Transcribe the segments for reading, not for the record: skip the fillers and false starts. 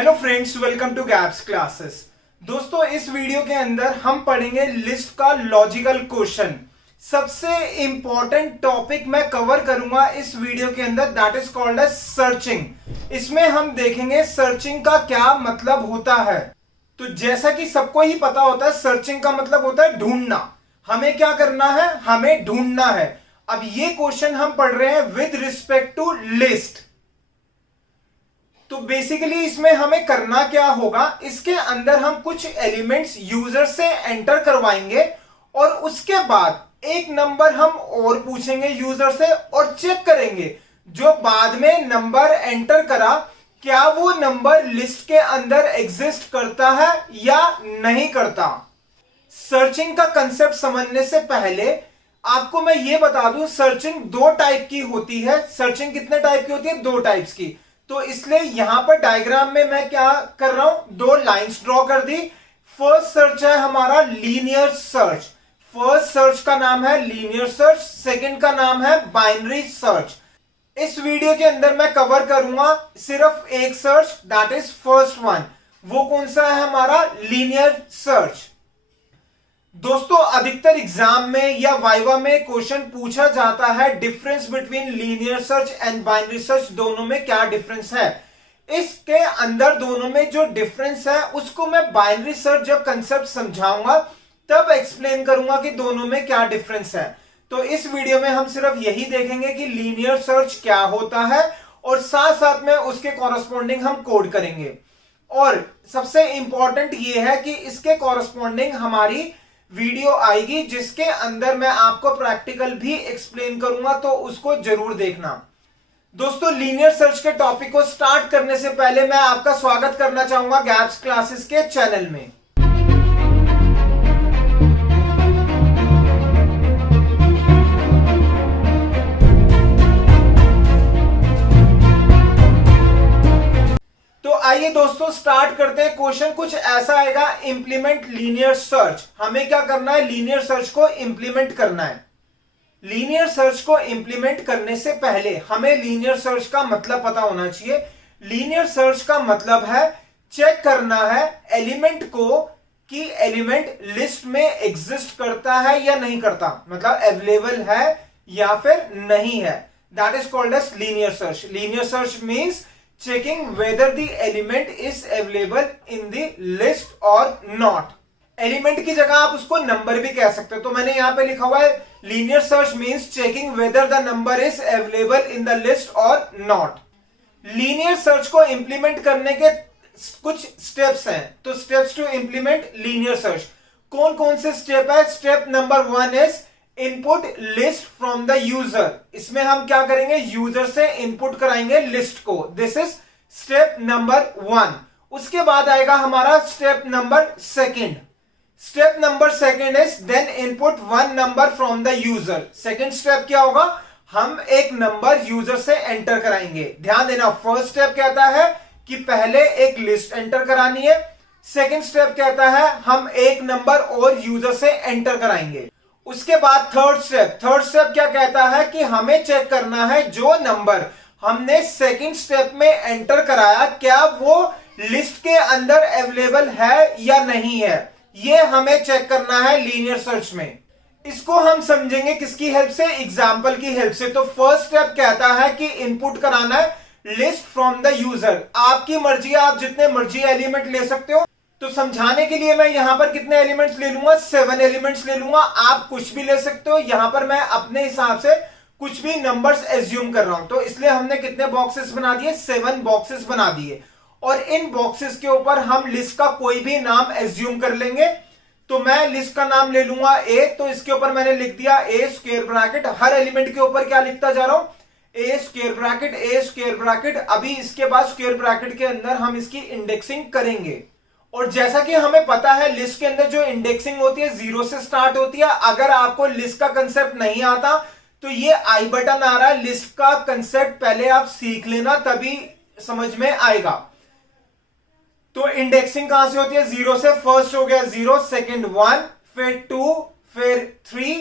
Hello friends, welcome to gaps classes. दोस्तों, इस video के अंदर हम पढ़ेंगे लिस्ट का लॉजिकल क्वेश्चन। सबसे इंपॉर्टेंट टॉपिक मैं कवर करूंगा इस वीडियो के अंदर, that is called as searching. इसमें हम देखेंगे सर्चिंग का क्या मतलब होता है। तो जैसा कि सबको ही पता होता है, सर्चिंग का मतलब होता है ढूंढना। हमें क्या करना है? हमें ढूंढना है। अब ये क्वेश्चन हम पढ़ रहे हैं विद रिस्पेक्ट टू लिस्ट। तो बेसिकली इसमें हमें करना क्या होगा, इसके अंदर हम कुछ एलिमेंट्स यूजर से एंटर करवाएंगे और उसके बाद एक नंबर हम और पूछेंगे यूजर से और चेक करेंगे जो बाद में नंबर एंटर करा क्या वो नंबर लिस्ट के अंदर एग्जिस्ट करता है या नहीं करता। सर्चिंग का कंसेप्ट समझने से पहले आपको मैं ये बता दूं, सर्चिंग दो टाइप की होती है। सर्चिंग कितने टाइप की होती है? दो टाइप्स की। तो इसलिए यहां पर डायग्राम में मैं क्या कर रहा हूं, दो लाइंस ड्रॉ कर दी। फर्स्ट सर्च है हमारा लीनियर सर्च। फर्स्ट सर्च का नाम है लीनियर सर्च, सेकंड का नाम है बाइनरी सर्च। इस वीडियो के अंदर मैं कवर करूंगा सिर्फ एक search, that is first one. वो कौन सा है? हमारा लीनियर सर्च। दोस्तों, अधिकतर एग्जाम में या वाइवा में क्वेश्चन पूछा जाता है difference between linear search and binary search, दोनों में क्या डिफरेंस है। इसके अंदर दोनों में जो डिफरेंस है उसको मैं बाइनरी सर्च जब कंसेप्ट समझाऊंगा तब एक्सप्लेन करूंगा कि दोनों में क्या डिफरेंस है। तो इस वीडियो में हम सिर्फ यही देखेंगे कि लीनियर सर्च क्या होता है और साथ साथ में उसके कॉरस्पॉन्डिंग हम कोड करेंगे। और सबसे इंपॉर्टेंट यह है कि इसके कॉरस्पॉन्डिंग हमारी वीडियो आएगी जिसके अंदर मैं आपको प्रैक्टिकल भी एक्सप्लेन करूंगा, तो उसको जरूर देखना। दोस्तों, लीनियर सर्च के टॉपिक को स्टार्ट करने से पहले मैं आपका स्वागत करना चाहूंगा गैप्स क्लासेस के चैनल में। आइए दोस्तों स्टार्ट करते हैं। क्वेश्चन कुछ ऐसा आएगा, इंप्लीमेंट लीनियर सर्च। हमें क्या करना है? लीनियर सर्च को इंप्लीमेंट करना है। लीनियर सर्च को इंप्लीमेंट करने से पहले हमें लीनियर सर्च का मतलब पता होना चाहिए। लीनियर सर्च का मतलब है चेक करना है एलिमेंट को कि एलिमेंट लिस्ट में एग्जिस्ट करता है या नहीं करता, मतलब अवेलेबल है या फिर नहीं है। That is called as linear search. Linear search means checking whether the element is available in the list or not। Element की जगह आप उसको नंबर भी कह सकते हो। तो मैंने यहां पे लिखा हुआ है linear search means checking whether the number is available in the list और नॉट। लीनियर सर्च को इंप्लीमेंट करने के कुछ स्टेप्स हैं। तो steps to implement linear search कौन कौन से स्टेप है? Step number 1 is input list from the user. इसमें हम क्या करेंगे? यूजर से इनपुट कराएंगे लिस्ट को। This is step number 1। उसके बाद आएगा हमारा step number 2। Step number 2 is then input one number from the user. Second step क्या होगा? हम एक नंबर यूजर से एंटर कराएंगे। ध्यान देना, फर्स्ट स्टेप कहता है कि पहले एक लिस्ट एंटर करानी है। सेकंड स्टेप कहता है हम एक नंबर और यूजर से एंटर कराएंगे। उसके बाद थर्ड स्टेप क्या कहता है कि हमें चेक करना है जो नंबर हमने सेकंड स्टेप में एंटर कराया क्या वो लिस्ट के अंदर अवेलेबल है या नहीं है। ये हमें चेक करना है लीनियर सर्च में। इसको हम समझेंगे किसकी हेल्प से? एग्जांपल की हेल्प से। तो फर्स्ट स्टेप कहता है कि इनपुट कराना है लिस्ट फ्रॉम द यूजर। आपकी मर्जी है, आप जितने मर्जी एलिमेंट ले सकते हो। तो समझाने के लिए मैं यहां पर कितने एलिमेंट्स ले लूंगा? 7 एलिमेंट्स ले लूंगा। आप कुछ भी ले सकते हो। यहां पर मैं अपने हिसाब से कुछ भी नंबर्स एज्यूम कर रहा हूं। तो इसलिए हमने कितने बॉक्सेस बना दिए? 7 बॉक्सेस बना दिए। और इन बॉक्सेस के ऊपर हम लिस्ट का कोई भी नाम एज्यूम कर लेंगे। तो मैं लिस्ट का नाम ले लूंगा ए। तो इसके ऊपर मैंने लिख दिया ए स्क्वायर ब्रैकेट। हर एलिमेंट के ऊपर क्या लिखता जा रहा हूं? ए स्क्वायर ब्रैकेट, ए स्क्वायर ब्रैकेट। अभी इसके बाद स्क्वायर ब्रैकेट के अंदर हम इसकी इंडेक्सिंग करेंगे। और जैसा कि हमें पता है लिस्ट के अंदर जो इंडेक्सिंग होती है 0 से स्टार्ट होती है। अगर आपको लिस्ट का कंसेप्ट नहीं आता तो ये आई बटन आ रहा है, लिस्ट का कंसेप्ट पहले आप सीख लेना तभी समझ में आएगा। तो इंडेक्सिंग कहां से होती है? 0 से। फर्स्ट हो गया 0, सेकंड 1, फिर 2, फिर 3,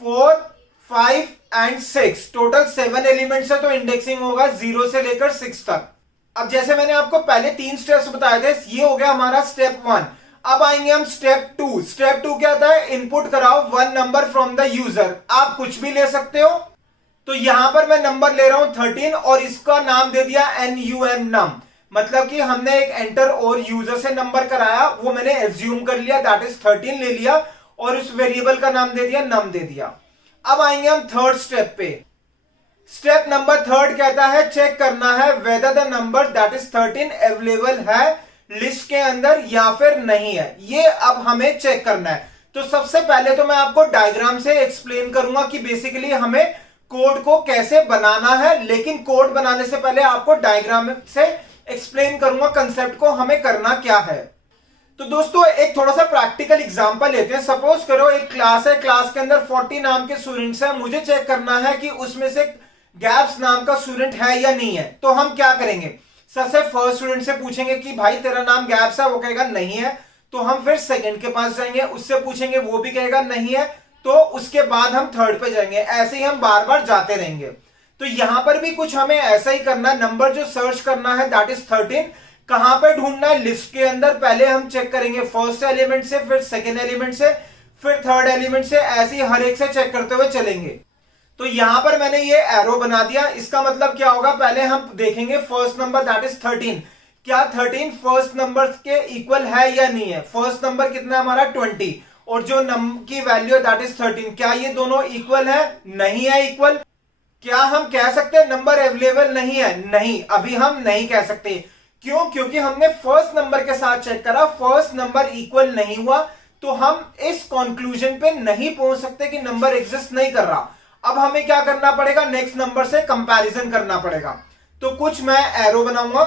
4, 5 एंड 6। टोटल 7 एलिमेंट्स है तो इंडेक्सिंग होगा 0 से लेकर 6 तक। अब जैसे मैंने आपको पहले 3 स्टेप्स बताए थे, ये हो गया हमारा स्टेप 1। अब आएंगे हम स्टेप 2। स्टेप 2 क्या था? इनपुट कराओ 1 नंबर फ्रॉम द यूजर। आप कुछ भी ले सकते हो, तो यहां पर मैं नंबर ले रहा हूं 13 और इसका नाम दे दिया NUM नम, मतलब कि हमने एक एंटर और यूजर से नंबर कराया, वो मैंने एज्यूम कर लिया, दैट इज 13 ले लिया और उस वेरिएबल का नाम दे दिया नम दे दिया। अब आएंगे हम थर्ड स्टेप पे। स्टेप नंबर 3 कहता है चेक करना है weather the number that is 13 available है लिस्ट के अंदर या फिर नहीं है। ये अब हमें चेक करना है। तो सबसे पहले तो मैं आपको डायग्राम से एक्सप्लेन करूंगा कि बेसिकली हमें कोड को कैसे बनाना है, लेकिन कोड बनाने से पहले आपको डायग्राम से एक्सप्लेन करूंगा कंसेप्ट को हमें करना क्या है। तो दोस्तों एक थोड़ा सा प्रैक्टिकल एग्जांपल लेते हैं। सपोज करो एक क्लास है, क्लास के अंदर 40 नाम के स्टूडेंट्स हैं, मुझे चेक करना है कि उसमें से गैप्स नाम का स्टूडेंट है या नहीं है। तो हम क्या करेंगे? सबसे फर्स्ट स्टूडेंट से पूछेंगे कि भाई तेरा नाम गैप्स है, वो कहेगा नहीं है। तो हम फिर सेकंड के पास जाएंगे, उससे पूछेंगे, वो भी कहेगा नहीं है। तो उसके बाद हम थर्ड पे जाएंगे, ऐसे ही हम बार बार जाते रहेंगे। तो यहां पर भी कुछ हमें ऐसा ही करना है। नंबर जो सर्च करना है दैट इज 13, कहां पे ढूंढना है? लिस्ट के अंदर। पहले हम चेक करेंगे फर्स्ट एलिमेंट से, फिर सेकेंड एलिमेंट से, फिर थर्ड एलिमेंट से, ऐसे ही हर एक से चेक करते हुए चलेंगे। तो यहां पर मैंने ये एरो बना दिया। इसका मतलब क्या होगा? पहले हम देखेंगे फर्स्ट नंबर दैट इज 13, क्या 13 फर्स्ट नंबर के इक्वल है या नहीं है। फर्स्ट नंबर कितना है हमारा? 20, और जो नंबर की वैल्यू है दैट इज 13, क्या ये दोनों इक्वल है? नहीं है इक्वल। क्या हम कह सकते हैं नंबर अवेलेबल नहीं है? नहीं, अभी हम नहीं कह सकते। क्यों? क्योंकि हमने फर्स्ट नंबर के साथ चेक करा, फर्स्ट नंबर इक्वल नहीं हुआ, तो हम इस कंक्लूजन पे नहीं पहुंच सकते कि नंबर एग्जिस्ट नहीं कर रहा। अब हमें क्या करना पड़ेगा? नेक्स्ट नंबर से कंपैरिजन करना पड़ेगा। तो कुछ मैं एरो बनाऊंगा।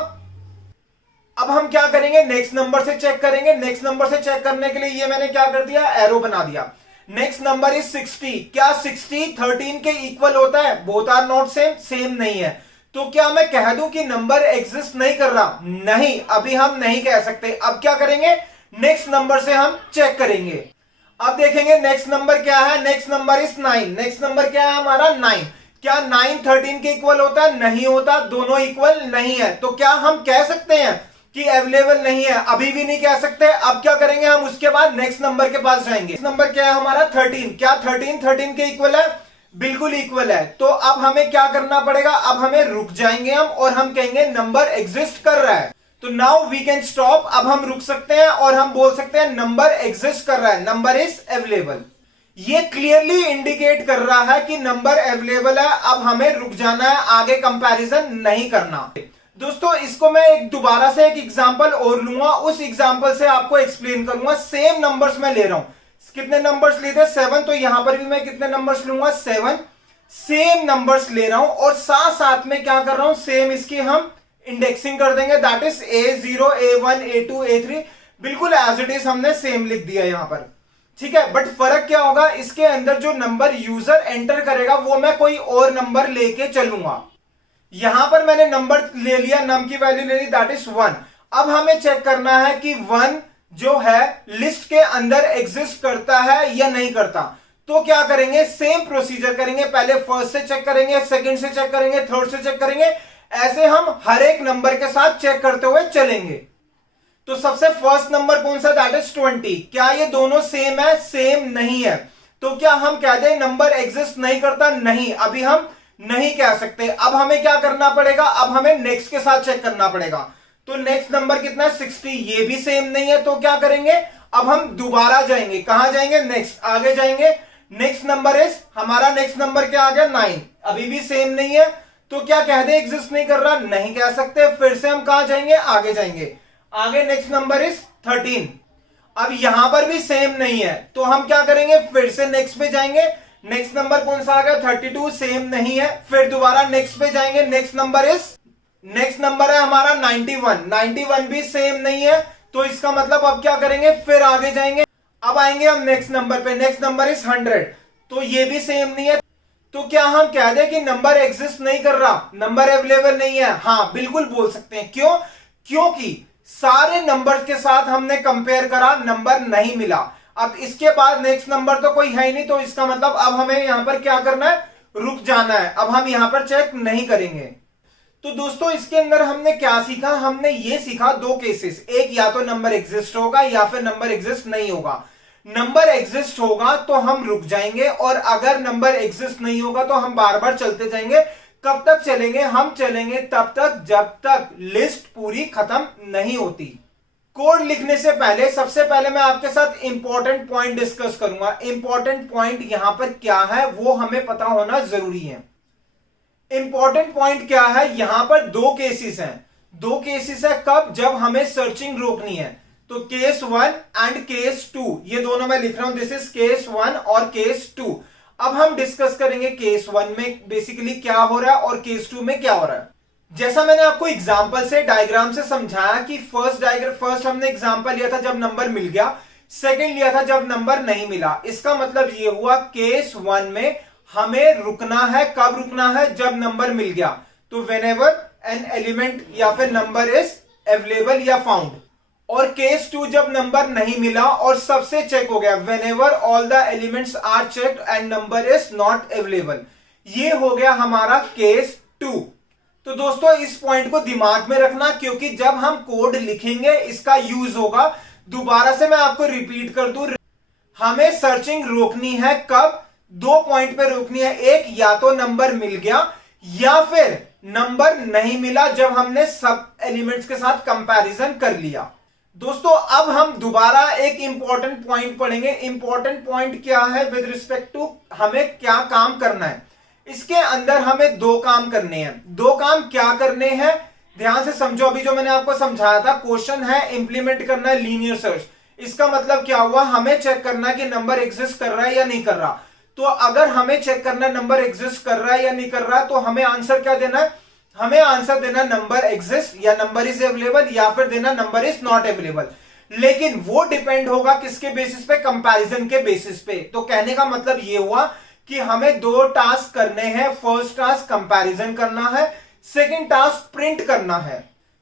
अब हम क्या करेंगे? नेक्स्ट नंबर से चेक करेंगे। नेक्स्ट नंबर से चेक करने के लिए ये मैंने क्या कर दिया? एरो बना दिया। नेक्स्ट नंबर इज 60, क्या 60 13 के इक्वल होता है? Both are not same, same नहीं है। तो क्या मैं कह दूं कि नंबर एग्जिस्ट नहीं कर रहा? नहीं, अभी हम नहीं कह सकते। अब क्या करेंगे? नेक्स्ट नंबर से हम चेक करेंगे। अब देखेंगे नेक्स्ट नंबर क्या है। Next number is 9। Next number क्या है हमारा? 9। क्या 9 13 के इक्वल होता है? नहीं होता, दोनों इक्वल नहीं है। तो क्या हम कह सकते हैं कि अवेलेबल नहीं है? अभी भी नहीं कह सकते। अब क्या करेंगे हम? उसके बाद नेक्स्ट नंबर के पास जाएंगे। नंबर क्या है हमारा? 13। क्या 13 13 के इक्वल है? बिल्कुल इक्वल है। तो अब हमें क्या करना पड़ेगा? अब हमें रुक जाएंगे हम और हम कहेंगे नंबर एग्जिस्ट कर रहा है। तो नाउ वी कैन स्टॉप। अब हम रुक सकते हैं और हम बोल सकते हैं नंबर एग्जिस्ट कर रहा है, नंबर इज अवेलेबल। ये क्लियरली इंडिकेट कर रहा है कि नंबर अवेलेबल है। अब हमें रुक जाना है, आगे कंपैरिजन नहीं करना। दोस्तों इसको मैं दोबारा से एक एग्जांपल और लूंगा, उस एग्जांपल से आपको एक्सप्लेन करूंगा। सेम नंबर्स मैं ले रहा हूं। कितने नंबर्स लिए थे? 7। तो यहां पर भी मैं कितने नंबर्स लूंगा? 7। सेम नंबर्स ले रहा हूं और साथ साथ में क्या कर रहा हूं? सेम इसकी हम इंडेक्सिंग कर देंगे, that is A0 A1 A2 A3, बिल्कुल एज इट इज हमने सेम लिख दिया यहां पर। ठीक है, बट फर्क क्या होगा? इसके अंदर जो नंबर यूजर एंटर करेगा वो मैं कोई और नंबर लेके चलूंगा। यहां पर मैंने नंबर ले लिया, नम की वैल्यू ले ली, दैट इज 1। अब हमें चेक करना है कि 1 जो है लिस्ट के अंदर एग्जिस्ट करता है या नहीं करता। तो क्या करेंगे? सेम प्रोसीजर करेंगे। पहले फर्स्ट से चेक करेंगे, सेकंड से चेक करेंगे, थर्ड से चेक करेंगे, ऐसे हम हर एक नंबर के साथ चेक करते हुए चलेंगे। तो सबसे फर्स्ट नंबर कौन सा? That is 20। क्या ये दोनों सेम है? सेम नहीं है। तो क्या हम कह दें नंबर एग्जिस्ट नहीं करता? नहीं, अभी हम नहीं कह सकते। अब हमें क्या करना पड़ेगा? अब हमें नेक्स्ट के साथ चेक करना पड़ेगा। तो नेक्स्ट नंबर कितना है? 60। ये भी सेम नहीं है। तो क्या करेंगे? अब हम दोबारा जाएंगे। कहां जाएंगे? नेक्स्ट, आगे जाएंगे। नेक्स्ट नंबर इज हमारा, नेक्स्ट नंबर क्या आ गया? 9। अभी भी सेम नहीं है। तो क्या कह दे एग्जिस्ट नहीं कर रहा? नहीं कह सकते। फिर से हम कहां जाएंगे? आगे जाएंगे। आगे नेक्स्ट नंबर इज 13। अब यहां पर भी सेम नहीं है। तो हम क्या करेंगे? फिर से नेक्स्ट पे जाएंगे। नेक्स्ट नंबर कौन सा आ गया? 32, सेम नहीं है। फिर दोबारा नेक्स्ट पे जाएंगे। नेक्स्ट नंबर है हमारा 91। 91 भी सेम नहीं है। तो इसका मतलब अब क्या करेंगे? फिर आगे जाएंगे। अब आएंगे हम नेक्स्ट नंबर पे। Next number is 100। तो ये भी सेम नहीं है। तो क्या हम कह दें कि नंबर एग्जिस्ट नहीं कर रहा, नंबर अवेलेबल नहीं है? हाँ, बिल्कुल बोल सकते हैं। क्यों? क्योंकि सारे नंबर्स के साथ हमने कंपेयर करा, नंबर नहीं मिला। अब इसके बाद नेक्स्ट नंबर तो कोई है ही नहीं। तो इसका मतलब अब हमें यहां पर क्या करना है? रुक जाना है। अब हम यहां पर चेक नहीं करेंगे। तो दोस्तों इसके अंदर हमने क्या सीखा, हमने ये सीखा दो केसेस, एक या तो नंबर एग्जिस्ट होगा या फिर नंबर एग्जिस्ट नहीं होगा। नंबर एग्जिस्ट होगा तो हम रुक जाएंगे, और अगर नंबर एग्जिस्ट नहीं होगा तो हम बार बार चलते जाएंगे। कब तक चलेंगे, हम चलेंगे तब तक जब तक लिस्ट पूरी खत्म नहीं होती। कोड लिखने से पहले सबसे पहले मैं आपके साथ इंपॉर्टेंट पॉइंट डिस्कस करूंगा। इंपॉर्टेंट पॉइंट यहां पर क्या है वो हमें पता होना जरूरी है। इंपॉर्टेंट पॉइंट क्या है, यहां पर दो केसेस हैं। दो केसेस है कब, जब हमें सर्चिंग रोकनी है। तो केस 1 एंड केस 2, ये दोनों मैं लिख रहा हूं, दिस इज केस 1 और केस 2। अब हम डिस्कस करेंगे केस 1 में बेसिकली क्या हो रहा है और केस 2 में क्या हो रहा है। जैसा मैंने आपको एग्जांपल से, डायग्राम से समझाया कि फर्स्ट हमने एग्जांपल लिया था जब नंबर मिल गया, सेकंड लिया था जब नंबर नहीं मिला। इसका मतलब ये हुआ केस 1 में हमें रुकना है, कब रुकना है, जब नंबर मिल गया। तो व्हेनेवर एन एलिमेंट या फिर नंबर इज अवेलेबल या फाउंड। और केस 2 जब नंबर नहीं मिला और सबसे चेक हो गया, whenever all the elements are checked and number is not available. ये हो गया हमारा केस 2। तो दोस्तों इस पॉइंट को दिमाग में रखना, क्योंकि जब हम कोड लिखेंगे इसका यूज होगा। दोबारा से मैं आपको रिपीट कर दूं, हमें सर्चिंग रोकनी है कब, दो पॉइंट पे रोकनी है। एक, या तो नंबर मिल गया या फिर नंबर नहीं मिला जब हमने सब एलिमेंट्स के साथ कंपैरिजन कर लिया। दोस्तों अब हम दोबारा एक इंपॉर्टेंट पॉइंट पढ़ेंगे। इंपॉर्टेंट पॉइंट क्या है विद रिस्पेक्ट टू हमें क्या काम करना है। इसके अंदर हमें दो काम करने हैं। दो काम क्या करने हैं, ध्यान से समझो। अभी जो मैंने आपको समझाया था, क्वेश्चन है इंप्लीमेंट करना है लीनियर सर्च। इसका मतलब क्या हुआ, हमें चेक करना है कि नंबर एग्जिस्ट कर रहा है या नहीं कर रहा। तो अगर हमें चेक करना है नंबर एग्जिस्ट कर रहा है या नहीं कर रहा, तो हमें आंसर क्या देना है, हमें आंसर देना नंबर एग्जिस्ट या नंबर इज अवेलेबल, या फिर देना नंबर इज नॉट अवेलेबल। लेकिन वो डिपेंड होगा किसके बेसिस पे, कंपैरिजन के बेसिस पे। तो कहने का मतलब ये हुआ कि हमें दो टास्क करने हैं। फर्स्ट टास्क कंपैरिजन करना है, सेकंड टास्क प्रिंट करना है।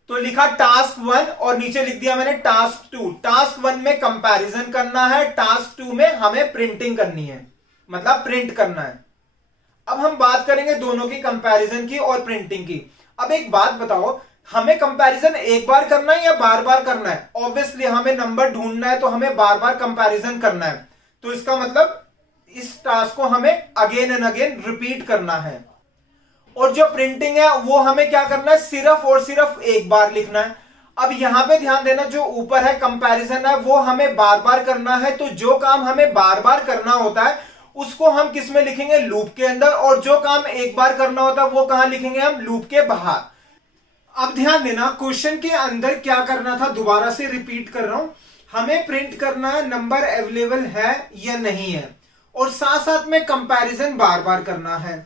तो लिखा टास्क 1 और नीचे लिख दिया मैंने टास्क 2। टास्क 1 में कंपैरिजन करना है, टास्क 2 में हमें प्रिंटिंग करनी है, मतलब प्रिंट करना है। अब हम बात करेंगे दोनों की, कंपैरिजन की और प्रिंटिंग की। अब एक बात बताओ, हमें कंपैरिजन एक बार करना है या बार बार करना है? ऑब्वियसली हमें नंबर ढूंढना है तो हमें बार बार कंपैरिजन करना है। तो इसका मतलब इस टास्क को हमें अगेन एंड अगेन रिपीट करना है। और जो प्रिंटिंग है वो हमें क्या करना है, सिर्फ और सिर्फ एक बार लिखना है। अब यहां पे ध्यान देना, जो ऊपर है कंपैरिजन है वो हमें बार बार करना है। तो जो काम हमें बार बार करना होता है उसको हम किस में लिखेंगे, लूप के अंदर। और जो काम एक बार करना होता है वो कहां लिखेंगे हम, लूप के बाहर। अब ध्यान देना, क्वेश्चन के अंदर क्या करना था, दोबारा से रिपीट कर रहा हूं। हमें प्रिंट करना है नंबर अवेलेबल है या नहीं है, और साथ साथ में कंपैरिजन बार बार करना है।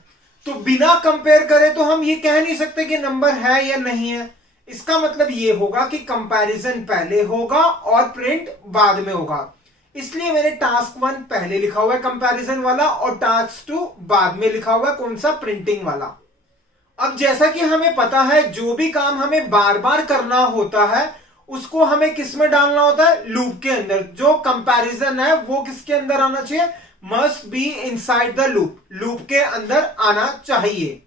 तो बिना कंपेयर करे तो हम ये कह नहीं सकते कि नंबर है या नहीं है। इसका मतलब ये होगा कि कंपैरिजन पहले होगा और प्रिंट बाद में होगा। इसलिए मैंने टास्क 1 पहले लिखा हुआ है कंपैरिजन वाला, और टास्क 2 बाद में लिखा हुआ है, कौन सा, प्रिंटिंग वाला। अब जैसा कि हमें पता है जो भी काम हमें बार बार करना होता है उसको हमें किस में डालना होता है, लूप के अंदर। जो कंपैरिजन है वो किसके अंदर आना चाहिए, must be inside the loop, loop के अंदर आना चाहिए।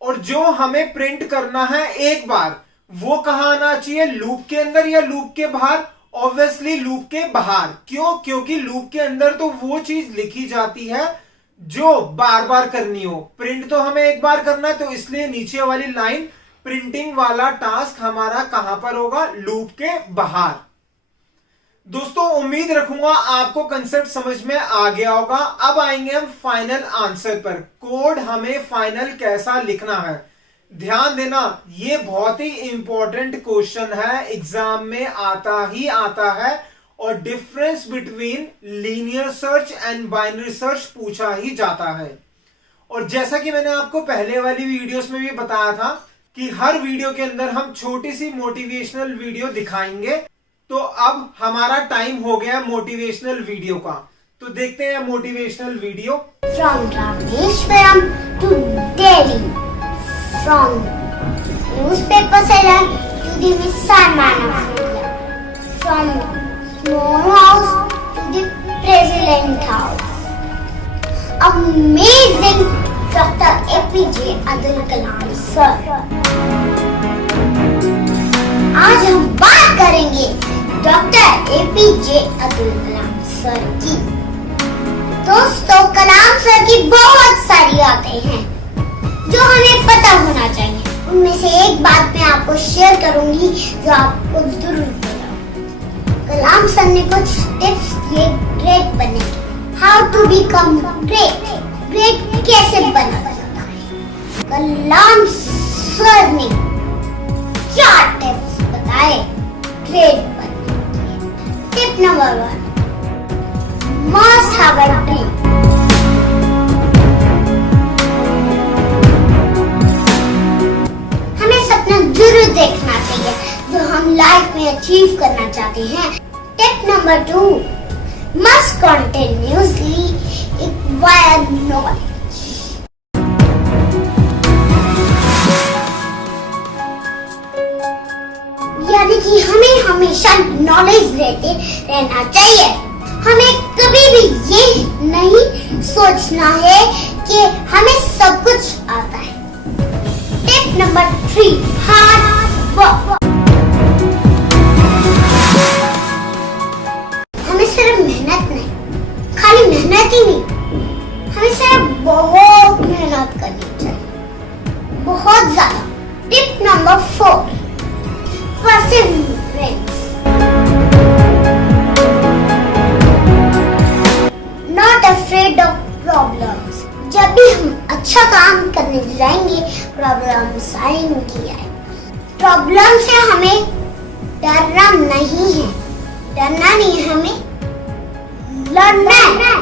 और जो हमें प्रिंट करना है एक बार, वो कहां आना चाहिए, लूप के अंदर या लूप के बाहर? ऑब्वियसली लूप के बाहर। क्यों? क्योंकि लूप के अंदर तो वो चीज लिखी जाती है जो बार बार करनी हो। प्रिंट तो हमें एक बार करना है, तो इसलिए नीचे वाली लाइन प्रिंटिंग वाला टास्क हमारा कहां पर होगा, लूप के बाहर। दोस्तों उम्मीद रखूंगा आपको कंसेप्ट समझ में आ गया होगा। अब आएंगे हम फाइनल आंसर पर। कोड हमें फाइनल कैसा लिखना है, ध्यान देना, ये बहुत ही इंपॉर्टेंट क्वेश्चन है, एग्जाम में आता ही आता है। और difference between linear search and binary search पूछा ही जाता है। और जैसा कि मैंने आपको पहले वाली वीडियोस में भी बताया था कि हर वीडियो के अंदर हम छोटी सी मोटिवेशनल वीडियो दिखाएंगे। तो अब हमारा टाइम हो गया मोटिवेशनल वीडियो का, तो देखते हैं motivational video. From Rameshwaram to Delhi, from newspaper seller to the missile man of India, from small house to the president house. Amazing doctor APJ Abdul Kalam sir. आज हम बात करेंगे doctor APJ Abdul Kalam sir की। दोस्तों, कलाम सर की बहुत सारी बातें हैं जो हमें पता होना चाहिए। उनमें से एक बात मैं आपको शेयर करूंगी जो आपको जरूर पता। कलाम सर ने कुछ टिप्स दिए ग्रेट बनने के। How to become great, great कैसे बना जाता है। कलाम सर ने 4 टिप्स बताए ग्रेट बनने के। Tip number 1, must have a dream. हमें सपना जरूर देखना चाहिए जो हम लाइफ में अचीव करना चाहते हैं। Tip number 2, must continuously acquire knowledge. यानी कि हमें हमेशा नॉलेज लेते रहना चाहिए। हमें कभी भी ये नहीं सोचना है कि हमें सब कुछ आता है। Tip number 3, hard work. हमें सिर्फ मेहनत नहीं, खाली मेहनत ही नहीं, हमें सिर्फ बहुत मेहनत करनी चाहिए, बहुत ज्यादा। Tip number 4, perseverance. Not afraid of problems. जब भी हम अच्छा काम करने जाएंगे प्रॉब्लम्स आएंगी। प्रॉब्लम से हमें डरना नहीं है, डरना नहीं है, हमें लड़ना है।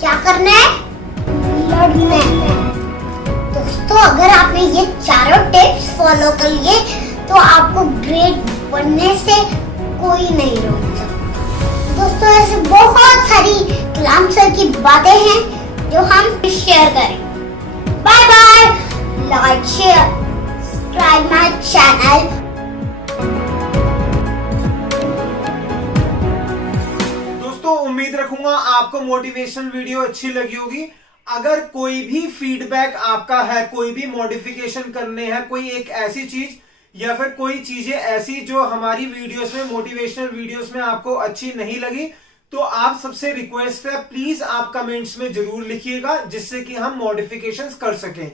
क्या करना है? लड़ना है। दोस्तों, अगर आपने ये चारों टिप्स फॉलो कर लिए तो आपको ग्रेट बनने से कोई नहीं रोक सकता। दोस्तों, ऐसे बहुत सारी कलाम सर की बातें हैं जो हम शेयर करें। Bye bye. Like, share, subscribe my channel. दोस्तों, उम्मीद रखूंगा आपको मोटिवेशनल वीडियो अच्छी लगी होगी। अगर कोई भी फीडबैक आपका है, कोई भी मॉडिफिकेशन करने हैं, कोई एक ऐसी चीज या फिर कोई चीजें ऐसी जो हमारी वीडियोस में, मोटिवेशनल वीडियोस में आपको अच्छी नहीं लगी, तो आप सबसे रिक्वेस्ट है प्लीज आप कमेंट्स में जरूर लिखिएगा जिससे कि हम मॉडिफिकेशंस कर सकें।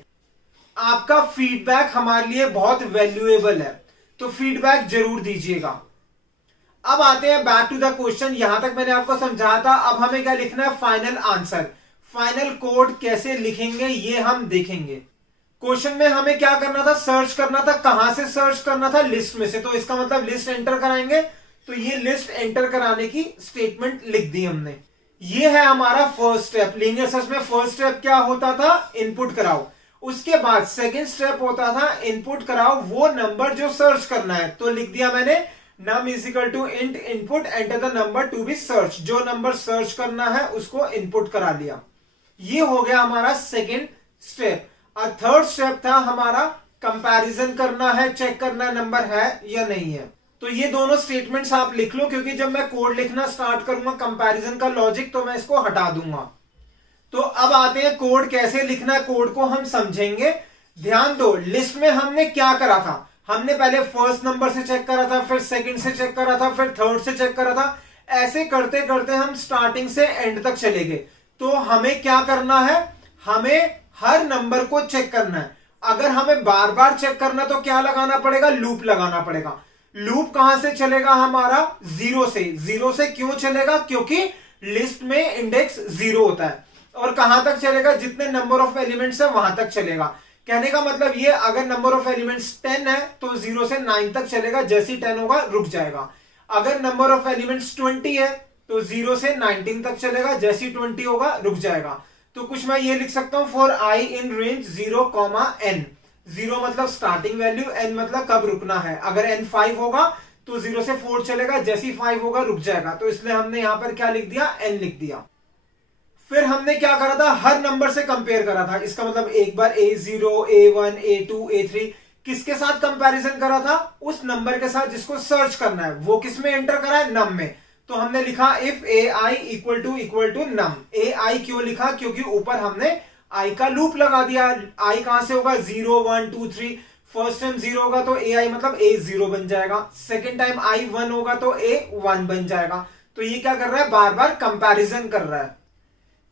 आपका फीडबैक हमारे लिए बहुत वैल्यूएबल है, तो फीडबैक जरूर दीजिएगा। अब आते हैं बैक टू द क्वेश्चन। यहां तक मैंने आपको समझाया था। अब हमें क्या लिखना है? फाइनल आंसर, फाइनल कोड कैसे लिखेंगे ये हम देखेंगे। क्वेश्चन में हमें क्या करना था? सर्च करना था। कहां से सर्च करना था? लिस्ट में से। तो इसका मतलब लिस्ट एंटर कराएंगे, तो ये लिस्ट एंटर कराने की स्टेटमेंट लिख दी हमने। ये है हमारा फर्स्ट स्टेप। लीनियर सर्च में फर्स्ट स्टेप क्या होता था? इनपुट कराओ। उसके बाद सेकंड स्टेप होता था इनपुट कराओ वो नंबर जो सर्च करना है। तो लिख दिया मैंने num is equal to int input enter the number to be searched। जो नंबर सर्च करना है उसको इनपुट करा दिया। ये हो गया हमारा सेकंड स्टेप। और थर्ड स्टेप था हमारा कंपैरिजन करना है, चेक करना नंबर है या नहीं है। तो ये दोनों स्टेटमेंट्स आप लिख लो, क्योंकि जब मैं कोड लिखना स्टार्ट करूंगा कंपैरिजन का लॉजिक तो मैं इसको हटा दूंगा। तो अब आते हैं कोड कैसे लिखना है, कोड को हम समझेंगे। ध्यान दो, लिस्ट में हमने क्या करा था? हमने पहले फर्स्ट नंबर से चेक करा था, फिर सेकंड से चेक करा था, फिर थर्ड से चेक करा था। ऐसे करते करते हम स्टार्टिंग से एंड तक चले गए। तो हमें क्या करना है? हमें हर नंबर को चेक करना है। अगर हमें बार बार चेक करना तो क्या लगाना पड़ेगा? लूप लगाना पड़ेगा। लूप कहां से चलेगा? हमारा 0 से। 0 से क्यों चलेगा? क्योंकि लिस्ट में इंडेक्स 0 होता है। और कहां तक चलेगा? जितने नंबर ऑफ एलिमेंट्स है वहां तक चलेगा। कहने का मतलब ये, अगर नंबर ऑफ एलिमेंट्स 10 है तो 0 से 9 तक चलेगा, जैसे ही 10 होगा रुक जाएगा। अगर नंबर ऑफ एलिमेंट्स 20 है तो 0 से 19 तक चलेगा, जैसे ही 20 होगा रुक जाएगा। तो कुछ मैं ये लिख सकता हूं, for I in range 0, n। 0 मतलब स्टार्टिंग वैल्यू, n मतलब कब रुकना है। अगर n 5 होगा तो 0 से 4 चलेगा, जैसे ही 5 होगा रुक जाएगा। तो इसलिए हमने यहां पर क्या लिख दिया? n लिख दिया। फिर हमने क्या करा था? हर नंबर से कंपेयर करा था। इसका मतलब एक बार A0, A1, A2, A3 किसके साथ कंपैरिजन करा था? उस नंबर के साथ जिसको सर्च करना है। वो किस में एंटर करा है? नम में। तो हमने लिखा if AI equal to num। AI क्यों लिखा? क्योंकि ऊपर हमने आई का लूप लगा दिया। आई कहां से होगा 0 1 2 3, फर्स्ट टाइम 0 होगा तो ए आई मतलब ए 0 बन जाएगा, सेकेंड टाइम आई 1 होगा तो ए 1 बन जाएगा। तो ये क्या कर रहा है, बार बार कंपैरिजन कर रहा है।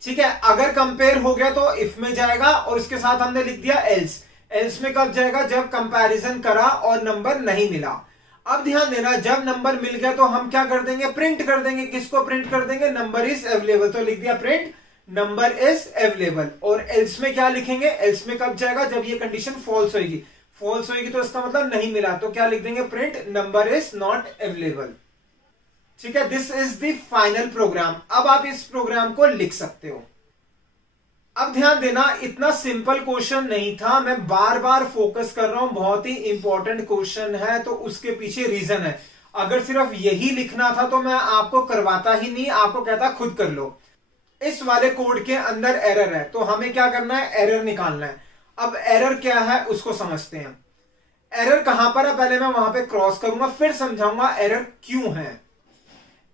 ठीक है, अगर कंपेयर हो गया तो इफ में जाएगा और उसके साथ हमने लिख दिया एल्स। एल्स में कब जाएगा, जब कंपैरिजन करा और नंबर नहीं मिला। अब ध्यान देना, जब नंबर मिल गया तो हम क्या कर देंगे, प्रिंट कर देंगे। किसको प्रिंट कर देंगे, नंबर इज अवेलेबल। तो लिख दिया प्रिंट नंबर इज अवेलेबल। और एल्स में क्या लिखेंगे, एल्स में कब जाएगा, जब ये कंडीशन फॉल्स होगी। फॉल्स होगी तो इसका मतलब नहीं मिला, तो क्या लिख देंगे, print number is not available. ठीक है, this is the final program. अब आप इस प्रोग्राम को लिख सकते हो। अब ध्यान देना, इतना सिंपल क्वेश्चन नहीं था, मैं बार बार फोकस कर रहा हूं, बहुत ही इंपॉर्टेंट क्वेश्चन है, तो उसके पीछे रीजन है। अगर सिर्फ यही लिखना था तो मैं आपको करवाता ही नहीं, आपको कहता खुद कर लो। इस वाले कोड के अंदर एरर है, तो हमें क्या करना है, एरर निकालना है। अब एरर क्या है उसको समझते हैं। एरर कहां पर है, पहले मैं वहां पे क्रॉस करूंगा, फिर समझाऊंगा एरर क्यों है।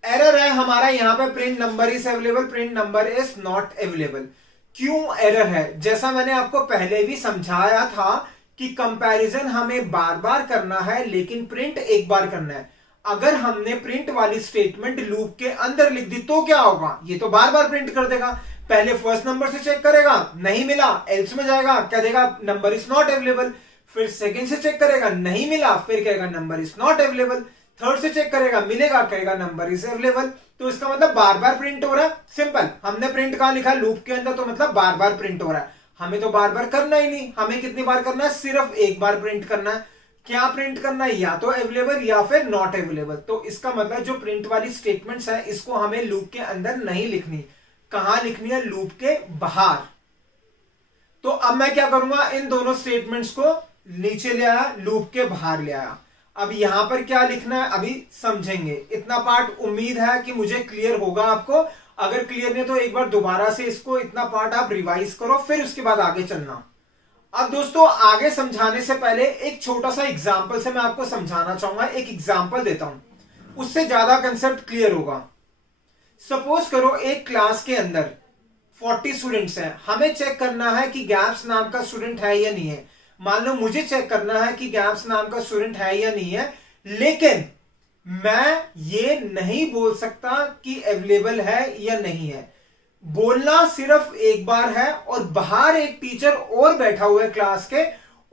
एरर है हमारा यहां पे print number is available, print number is not available. क्यों एरर है, जैसा मैंने आपको पहले भी समझाया था कि कंपैरिजन हमें बार बार करना है लेकिन प्रिंट एक बार करना है। अगर हमने प्रिंट वाली स्टेटमेंट लूप के अंदर लिख दी तो क्या होगा, ये तो बार बार प्रिंट कर देगा। पहले फर्स्ट नंबर से चेक करेगा, नहीं मिला, एल्स में जाएगा, क्या देगा, नंबर इज नॉट अवेलेबल। फिर सेकंड से चेक करेगा, नहीं मिला, फिर कहेगा number is not available. Third से चेक करेगा, मिलेगा, कहेगा नंबर इज अवेलेबल। तो इसका मतलब बार बार प्रिंट हो रहा है। सिंपल, हमने प्रिंट कहां लिखा, लूप के अंदर, तो मतलब बार बार प्रिंट हो रहा है। हमें तो बार बार करना ही नहीं, हमें कितनी बार करना है, सिर्फ एक बार प्रिंट करना है। क्या प्रिंट करना है, या तो अवेलेबल या फिर नॉट अवेलेबल। तो इसका मतलब जो प्रिंट वाली स्टेटमेंट्स है इसको हमें लूप के अंदर नहीं लिखनी। कहां लिखनी है, लूप के बाहर। तो अब मैं क्या करूंगा, इन दोनों स्टेटमेंट्स को नीचे ले आया, लूप के बाहर ले आया। अब यहां पर क्या लिखना है अभी समझेंगे। इतना पार्ट उम्मीद है कि मुझे क्लियर होगा आपको। अगर क्लियर नहीं तो एक बार दोबारा से इसको इतना पार्ट आप रिवाइज करो, फिर उसके बाद आगे चलना। अब दोस्तों आगे समझाने से पहले एक छोटा सा एग्जांपल से मैं आपको समझाना चाहूंगा। एक एग्जांपल देता हूं, उससे ज्यादा कंसेप्ट क्लियर होगा। सपोज करो एक क्लास के अंदर 40 स्टूडेंट्स हैं, हमें चेक करना है कि गैप्स नाम का स्टूडेंट है या नहीं है। मान लो मुझे चेक करना है कि गैप्स नाम का स्टूडेंट है या नहीं है, लेकिन मैं ये नहीं बोल सकता कि अवेलेबल है या नहीं है। बोलना सिर्फ एक बार है, और बाहर एक टीचर और बैठा हुआ है क्लास के,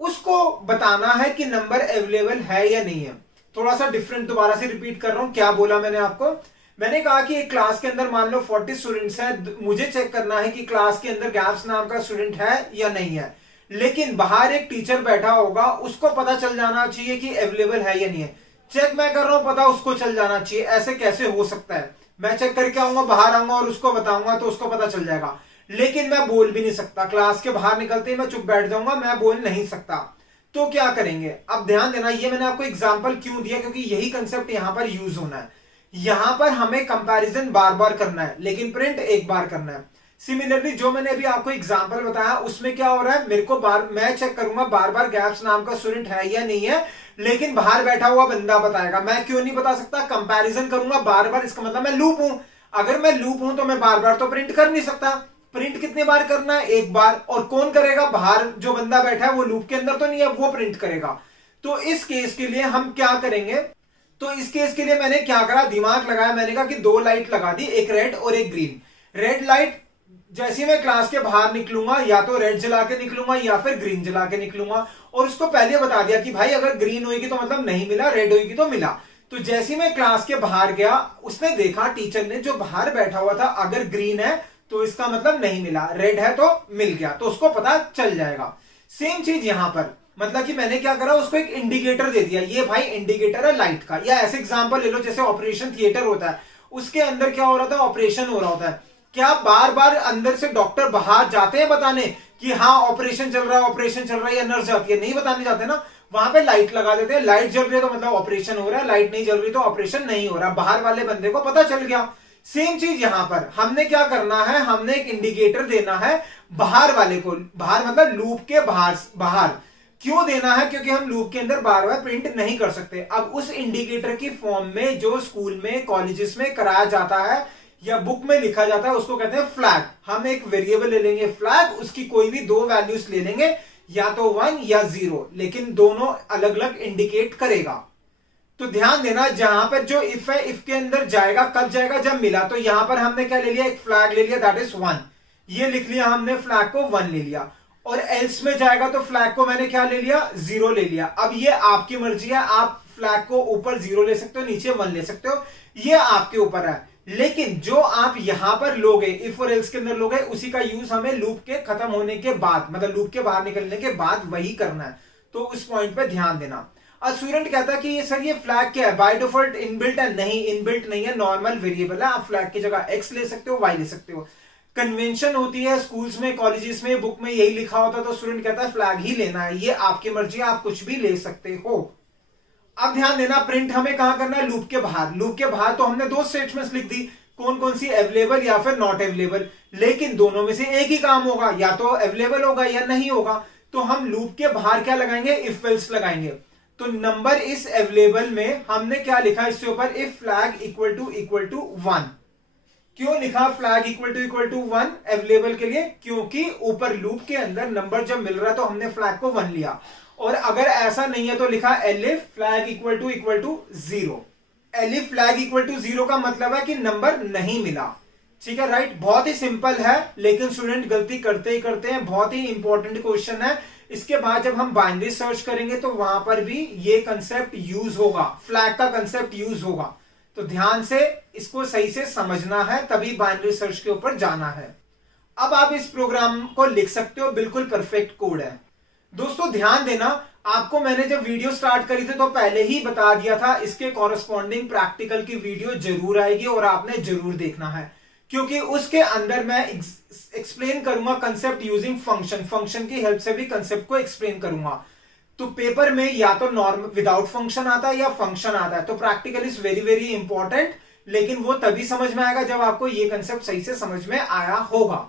उसको बताना है कि नंबर अवेलेबल है या नहीं है। थोड़ा सा डिफरेंट, दोबारा से रिपीट कर रहा हूं। क्या बोला मैंने आपको, मैंने कहा कि एक क्लास के अंदर मान लो 40 स्टूडेंट्स हैं, मुझे चेक करना है कि क्लास के अंदर गैप्स नाम का स्टूडेंट है या नहीं है। लेकिन बाहर एक टीचर बैठा होगा, उसको पता चल जाना चाहिए कि अवेलेबल है या नहीं है। चेक मैं कर रहा हूं, पता उसको चल जाना चाहिए। ऐसे कैसे हो सकता है, मैं चेक करके आऊंगा, बाहर आऊंगा और उसको बताऊंगा तो उसको पता चल जाएगा, लेकिन मैं बोल भी नहीं सकता। क्लास के बाहर निकलते ही मैं चुप बैठ जाऊंगा, मैं बोल नहीं सकता। तो क्या करेंगे, अब ध्यान देना, ये मैंने आपको एग्जाम्पल क्यों दिया, क्योंकि यही कंसेप्ट यहां पर यूज होना है। यहां पर हमें कंपैरिजन बार बार करना है लेकिन प्रिंट एक बार करना है। सिमिलरली जो मैंने अभी आपको एग्जांपल बताया उसमें क्या हो रहा है, मेरे को मैं चेक करूंगा बार बार गैप्स नाम का स्टूडेंट है या नहीं है, लेकिन बाहर बैठा हुआ बंदा बताएगा। मैं क्यों नहीं बता सकता, कंपैरिजन करूंगा बार बार, इसका मतलब मैं लूप हूं। अगर मैं लूप हूं तो मैं बार बार तो प्रिंट कर नहीं सकता। प्रिंट कितने बार करना है, एक बार। और कौन करेगा, बाहर जो बंदा बैठा है, वो लूप के अंदर तो नहीं है, वो प्रिंट करेगा। तो इस केस के लिए हम क्या करेंगे, तो इस केस के लिए मैंने क्या करा, दिमाग लगाया। मैंने कहा कि 2 लाइट लगा दी, एक रेड और एक ग्रीन। रेड लाइट जैसे मैं क्लास के बाहर निकलूंगा, या तो रेड जला के निकलूंगा या फिर ग्रीन जला के निकलूंगा। और उसको पहले बता दिया कि भाई अगर ग्रीन होगी तो मतलब नहीं मिला, रेड होगी तो मिला। तो जैसे मैं क्लास के बाहर गया, उसने देखा, टीचर ने, जो बाहर बैठा हुआ था, अगर ग्रीन है तो इसका मतलब नहीं मिला, रेड है तो मिल गया, तो उसको पता चल जाएगा। सेम चीज यहां पर, मतलब कि मैंने क्या करा, उसको एक इंडिकेटर दे दिया, ये भाई इंडिकेटर है लाइट का। या ऐसे एग्जांपल ले लो जैसे ऑपरेशन थिएटर होता है, उसके अंदर क्या हो रहा था, ऑपरेशन हो रहा होता है। क्या बार बार अंदर से डॉक्टर बाहर जाते हैं बताने कि हाँ ऑपरेशन चल रहा है, ऑपरेशन चल रहा है, या नर्स जाती है, नहीं बताने जाते ना। वहां पे लाइट लगा देते हैं, लाइट जल रही है तो मतलब ऑपरेशन हो रहा है, लाइट नहीं जल रही तो ऑपरेशन नहीं हो रहा। बाहर वाले बंदे को पता चल गया। सेम चीज यहां पर हमने क्या करना है, हमने एक इंडिकेटर देना है बाहर वाले को। बाहर मतलब लूप के बाहर क्यों देना है, क्योंकि हम लूप के अंदर बार बार प्रिंट नहीं कर सकते। अब उस इंडिकेटर की फॉर्म में जो स्कूल में, कॉलेजेस में कराया जाता है, या बुक में लिखा जाता है उसको कहते हैं फ्लैग। हम एक वेरिएबल ले लेंगे फ्लैग, उसकी कोई भी दो वैल्यूज ले लेंगे, या तो 1 या 0, लेकिन दोनों अलग अलग इंडिकेट करेगा। तो ध्यान देना, जहां पर जो इफ है, इफ के अंदर जाएगा कब जाएगा, जब मिला। तो यहां पर हमने क्या ले लिया, एक फ्लैग ले लिया, दैट इज 1, ये लिख लिया हमने, फ्लैग को 1 ले लिया। और एल्स में जाएगा तो फ्लैग को मैंने क्या ले लिया, 0 ले लिया। अब ये आपकी मर्जी है, आप फ्लैग को ऊपर 0 ले सकते हो, नीचे 1 ले सकते हो, ये आपके ऊपर है। लेकिन जो आप यहां पर लोगे, इफ और एल्स के अंदर लोगे, उसी का यूज हमें लूप के खत्म होने के बाद, मतलब लूप के बाहर निकलने के बाद वही करना है। तो उस पॉइंट पे ध्यान देना। अब स्टूडेंट कहता है कि ये सर ये फ्लैग क्या है, बाय डिफॉल्ट इनबिल्ट है। नहीं, इनबिल्ट नहीं है, नॉर्मल वेरिएबल है। आप फ्लैग की जगह एक्स ले सकते हो, वाई ले सकते हो। कन्वेंशन होती है स्कूल्स में, कॉलेजेस में, बुक में यही लिखा होता है, तो स्टूडेंट कहता है फ्लैग ही लेना है। ये आपकी मर्जी है, आप कुछ भी ले सकते हो। अब ध्यान देना, प्रिंट हमें कहां करना है, लूप के बाहर। लूप के बाहर तो हमने दो स्टेटमेंट्स लिख दी, कौन कौन सी, अवेलेबल या फिर नॉट अवेलेबल। लेकिन दोनों में से एक ही काम होगा, या तो अवेलेबल होगा या नहीं होगा। तो हम लूप के बाहर क्या लगाएंगे, इफ एल्स लगाएंगे। तो नंबर इस अवेलेबल में हमने क्या लिखा इससे ऊपर, इफ फ्लैग इक्वल टू 1। क्यों लिखा फ्लैग इक्वल टू 1 अवेलेबल के लिए, क्योंकि ऊपर लूप के अंदर नंबर जब मिल रहा है तो हमने फ्लैग को 1 लिया। और अगर ऐसा नहीं है तो लिखा elif flag equal to 0। Elif flag equal to 0 का मतलब है कि नंबर नहीं मिला। ठीक है, राइट। बहुत ही सिंपल है, लेकिन स्टूडेंट गलती करते ही करते हैं। बहुत ही इंपॉर्टेंट क्वेश्चन है। इसके बाद जब हम बाइनरी सर्च करेंगे तो वहां पर भी ये कंसेप्ट यूज होगा, फ्लैग का कंसेप्ट यूज होगा। तो ध्यान से इसको सही से समझना है, तभी बाइनरी सर्च के ऊपर जाना है। अब आप इस प्रोग्राम को लिख सकते हो, बिल्कुल परफेक्ट कोड है। दोस्तों ध्यान देना, आपको मैंने जब वीडियो स्टार्ट करी थी तो पहले ही बता दिया था, इसके कॉरेस्पॉन्डिंग प्रैक्टिकल की वीडियो जरूर आएगी और आपने जरूर देखना है, क्योंकि उसके अंदर मैं एक्सप्लेन करूंगा कंसेप्ट यूजिंग फंक्शन। फंक्शन की हेल्प से भी कंसेप्ट को एक्सप्लेन करूंगा। तो पेपर में या तो नॉर्म विदाउट फंक्शन आता है या फंक्शन आता है। तो practical is very very important, लेकिन वो तभी समझ में आएगा जब आपको ये कंसेप्ट सही से समझ में आया होगा।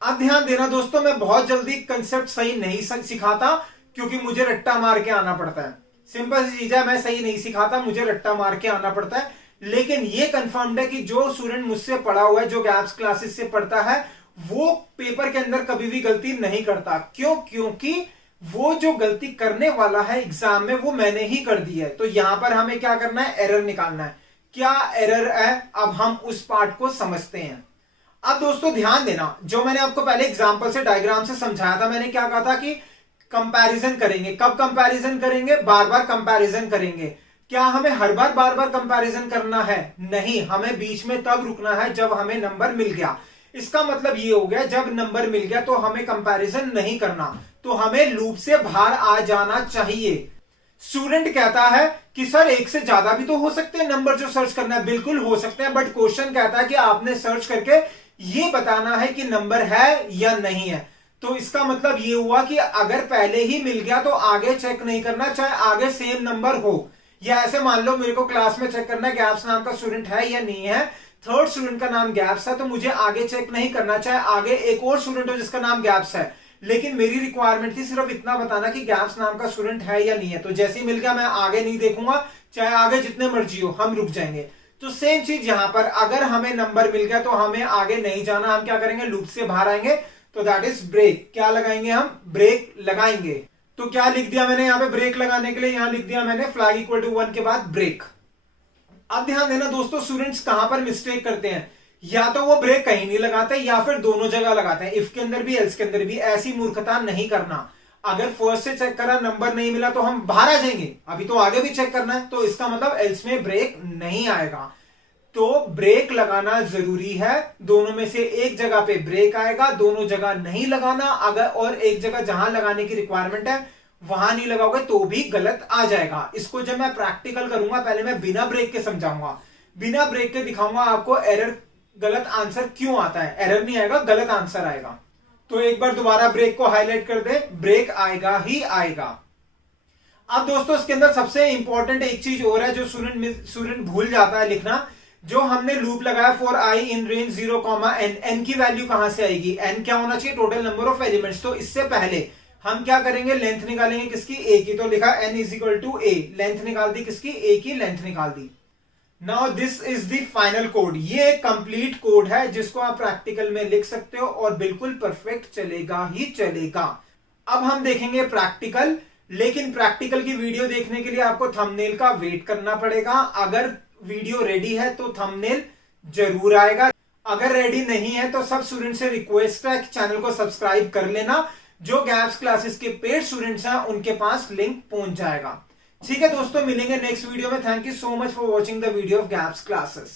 अब ध्यान देना दोस्तों, मैं बहुत जल्दी कंसेप्ट सही नहीं सिखाता, क्योंकि मुझे रट्टा मार के आना पड़ता है। सिंपल सी चीज है, मैं सही नहीं सिखाता, मुझे रट्टा मार के आना पड़ता है। लेकिन ये कंफर्म्ड है कि जो स्टूडेंट मुझसे पढ़ा हुआ है, जो गैप्स क्लासेस से पढ़ता है, वो पेपर के अंदर कभी भी गलती नहीं करता। क्यों? क्योंकि वो जो गलती करने वाला है एग्जाम में, वो मैंने ही कर दी है। तो यहां पर हमें क्या करना है, एरर निकालना है। क्या एरर है, अब हम उस पार्ट को समझते हैं। अब दोस्तों ध्यान देना, जो मैंने आपको पहले एग्जांपल से, डायग्राम से समझाया था, मैंने क्या कहा था कि कंपैरिजन करेंगे। कब कंपैरिजन करेंगे, बार बार कंपैरिजन करेंगे। क्या हमें हर बार कंपैरिजन करना है? नहीं, हमें बीच में तब रुकना है जब हमें नंबर मिल गया। इसका मतलब ये हो गया, जब नंबर मिल गया तो हमें कंपैरिजन नहीं करना, तो हमें लूप से बाहर आ जाना चाहिए। स्टूडेंट कहता है कि सर एक से ज्यादा भी तो हो सकते हैं नंबर जो सर्च करना है। बिल्कुल हो सकते हैं, बट क्वेश्चन कहता है कि आपने सर्च करके ये बताना है कि नंबर है या नहीं है। तो इसका मतलब ये हुआ कि अगर पहले ही मिल गया तो आगे चेक नहीं करना, चाहे आगे सेम नंबर हो। या ऐसे मान लो मेरे को क्लास में चेक करना है गैप्स नाम का स्टूडेंट है या नहीं है, थर्ड स्टूडेंट का नाम गैप्स है, तो मुझे आगे चेक नहीं करना, चाहे आगे एक और स्टूडेंट हो जिसका नाम गैप्स है। लेकिन मेरी रिक्वायरमेंट थी सिर्फ इतना बताना कि गैप्स नाम का स्टूडेंट है या नहीं है। तो जैसे ही मिल गया मैं आगे नहीं देखूंगा, चाहे आगे जितने मर्जी हो, हम रुक जाएंगे। तो सेम चीज यहां पर, अगर हमें नंबर मिल गया तो हमें आगे नहीं जाना, हम क्या करेंगे, लूप से बाहर आएंगे। तो दैट इज ब्रेक। क्या लगाएंगे हम, ब्रेक लगाएंगे। तो क्या लिख दिया मैंने यहाँ पे ब्रेक लगाने के लिए, यहां लिख दिया मैंने फ्लैग इक्वल टू 1 के बाद ब्रेक। अब ध्यान देना दोस्तों, स्टूडेंट्स कहां पर मिस्टेक करते हैं, या तो वो ब्रेक कहीं नहीं लगाते या फिर दोनों जगह लगाते हैं, इफ के अंदर भी एल्स के अंदर भी। ऐसी मूर्खता नहीं करना। अगर फर्स्ट से चेक करा, नंबर नहीं मिला तो हम बाहर आ जाएंगे, अभी तो आगे भी चेक करना है, तो इसका मतलब एल्स में ब्रेक नहीं आएगा। तो ब्रेक लगाना जरूरी है। दोनों में से एक जगह पे ब्रेक आएगा, दोनों जगह नहीं लगाना। अगर और एक जगह जहां लगाने की रिक्वायरमेंट है वहां नहीं लगाओगे तो भी गलत आ जाएगा। इसको जब मैं प्रैक्टिकल करूंगा, पहले मैं बिना ब्रेक के समझाऊंगा, बिना ब्रेक के दिखाऊंगा आपको एरर, गलत आंसर क्यों आता है। एरर नहीं आएगा, गलत आंसर आएगा। तो एक बार दोबारा ब्रेक को हाईलाइट कर दे, ब्रेक आएगा ही आएगा। अब दोस्तों इसके अंदर सबसे इंपॉर्टेंट एक चीज और है जो स्टूडेंट भूल जाता है लिखना। जो हमने लूप लगाया for I in range 0, n, n की वैल्यू कहां से आएगी, n क्या होना चाहिए, टोटल नंबर ऑफ एलिमेंट्स। तो इससे पहले हम क्या करेंगे, लेंथ निकालेंगे किसकी, a की। तो लिखा n is equal to a, length निकाल दी किसकी, a की लेंथ निकाल दी। Now this is the final code. ये कंप्लीट कोड है जिसको आप प्रैक्टिकल में लिख सकते हो और बिल्कुल परफेक्ट चलेगा ही चलेगा। अब हम देखेंगे प्रैक्टिकल, लेकिन प्रैक्टिकल की वीडियो देखने के लिए आपको थंबनेल का वेट करना पड़ेगा। अगर वीडियो रेडी है तो थंबनेल जरूर आएगा, अगर रेडी नहीं है तो सब स्टूडेंट से रिक्वेस्ट है कि चैनल को सब्सक्राइब कर लेना। जो गैप्स क्लासेस के पेड स्टूडेंट्स हैं उनके पास लिंक पहुंच जाएगा। ठीक है दोस्तों, मिलेंगे नेक्स्ट वीडियो में। Thank you so much for watching the video of gaps classes.